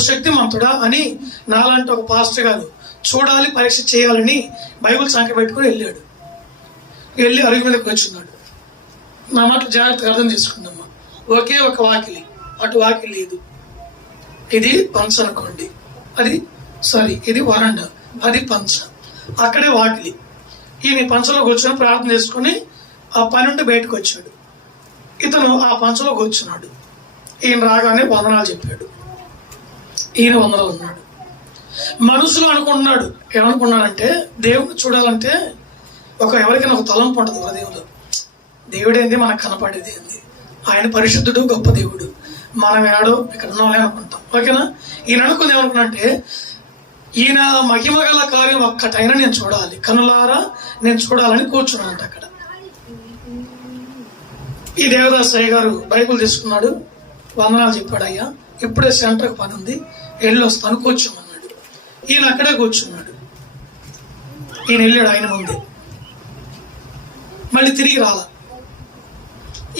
శక్తిమంతుడా అని నాలాంటి ఒక పాస్టర్ గారు చూడాలి పరీక్ష చేయాలని బైబిల్ సంఖ్య పెట్టుకుని వెళ్ళాడు. వెళ్ళి అరుగు మీద కూర్చున్నాడు. నా మాట జాగ్రత్తగా అర్థం చేసుకుందమ్మా. ఒకే ఒక వాకిలి. అటు వాకిలి లేదు. ఇది పంచ అనుకోండి. అది సారీ ఇది వరండ. అది పంచ. అక్కడే వాకిలి. ఈయన పంచలో కూర్చొని ప్రార్థన చేసుకుని ఆ పని నుండి బయటకు వచ్చాడు. ఇతను ఆ పంచలో కూర్చున్నాడు. ఈయన రాగానే వందనాలు చెప్పాడు. ఈయన వందనాలు ఉన్నాడు మనసులో అనుకుంటున్నాడు. ఏమనుకున్నాడంటే దేవుడు చూడాలంటే ఒక ఎవరికైనా ఒక తలంపు ఉంటుంది హృదయంలో దేవుడేంది? మనకు కనపడేది ఏంది? ఆయన పరిశుద్ధుడు గొప్ప దేవుడు. మనం ఏడో ఇక్కడ ఉన్నామని అనుకుంటాం. ఓకేనా? ఈయన అనుకుంది ఏమనుకున్నంటే ఈయన మహిమ గల కార్యం ఒక్కటైనా నేను చూడాలి. కనులారా నేను చూడాలని కూర్చున్నానంట అక్కడ. ఈ దేవదాస్ అయ్య గారు బైబుల్ తీసుకున్నాడు. వందనాలు చెప్పాడు అయ్యా ఇప్పుడే సెంటర్కి పని ఉంది వెళ్ళి వస్తాను కూర్చోమన్నాడు. ఈయన అక్కడే కూర్చున్నాడు. ఈయన వెళ్ళాడు ఆయన ముందే. మళ్ళీ తిరిగి రాల.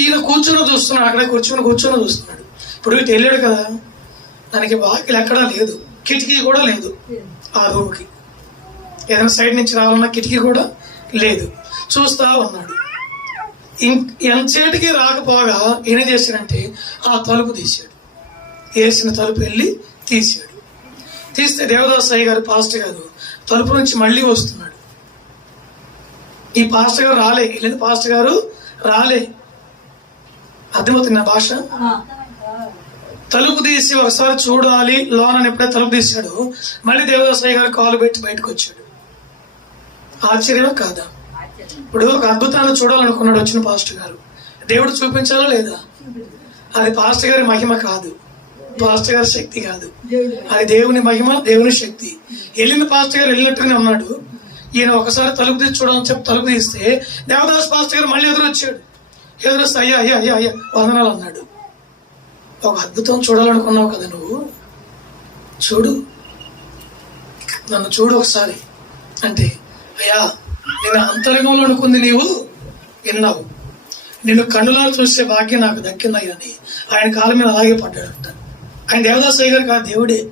ఈయన కూర్చుని చూస్తున్నాడు అక్కడే కూర్చొని కూర్చొని చూస్తున్నాడు. ఇప్పుడు ఇటు వెళ్ళాడు కదా. దానికి వాకిలు ఎక్కడా లేదు. కిటికీ కూడా లేదు ఆ రూమ్కి. ఏదైనా సైడ్ నుంచి రావాలన్నా కిటికీ కూడా లేదు. చూస్తా ఉన్నాడు. ఎంతసేటికి రాకపోగా ఈయన చేశాడంటే ఆ తలుపు తీశాడు. వేసిన తలుపు వెళ్ళి తీశాడు. తీస్తే దేవదాస్ అయ్య గారు పాస్టర్ గారు తలుపు నుంచి మళ్ళీ వస్తున్నాడు. ఈ పాస్టర్ గారు రాలే. వెళ్ళిన పాస్టర్ గారు రాలే. అర్థమవుతుంది నా భాష? తలుపు తీసి ఒకసారి చూడాలి లోన్ అని ఎప్పుడైతే తలుపు తీశాడు మళ్ళీ దేవదాస్ అయ్య గారు కాలు పెట్టి బయటకు వచ్చాడు. ఆశ్చర్యమా కాదా? ఇప్పుడు ఒక అద్భుతాన్ని చూడాలనుకున్నాడు వచ్చిన పాస్టర్ గారు. దేవుడు చూపించాలా లేదా? అది పాస్టర్ గారి మహిమ కాదు. పాస్టర్ గారి శక్తి కాదు. అది దేవుని మహిమ దేవుని శక్తి. వెళ్ళిన పాస్టర్ గారు వెళ్ళినట్టుగానే ఉన్నాడు ఈయన ఒకసారి తలుపు తీసి చూడాలని చెప్పి తలుపు తీస్తే దేవదాస్ పాస్టర్ గారు మళ్ళీ ఎదురు వచ్చాడు ఎదురొస్తే అయ్యా అయ్యా అయ్యా అయ్యా వందనాలు అన్నాడు. ఒక అద్భుతం చూడాలనుకున్నావు కదా నువ్వు? చూడు. నన్ను చూడు ఒకసారి. అంటే అయ్యా నేను అంతరంగంలో అనుకుంది నీవు? విన్నావు. నేను కన్నులా చూసే భాగ్యం నాకు దక్కిందయ్యని ఆయన కాలం మీద అలాగే పడ్డాడంట. ఆయన దేవదాస్ గారు కాదు దేవుడే.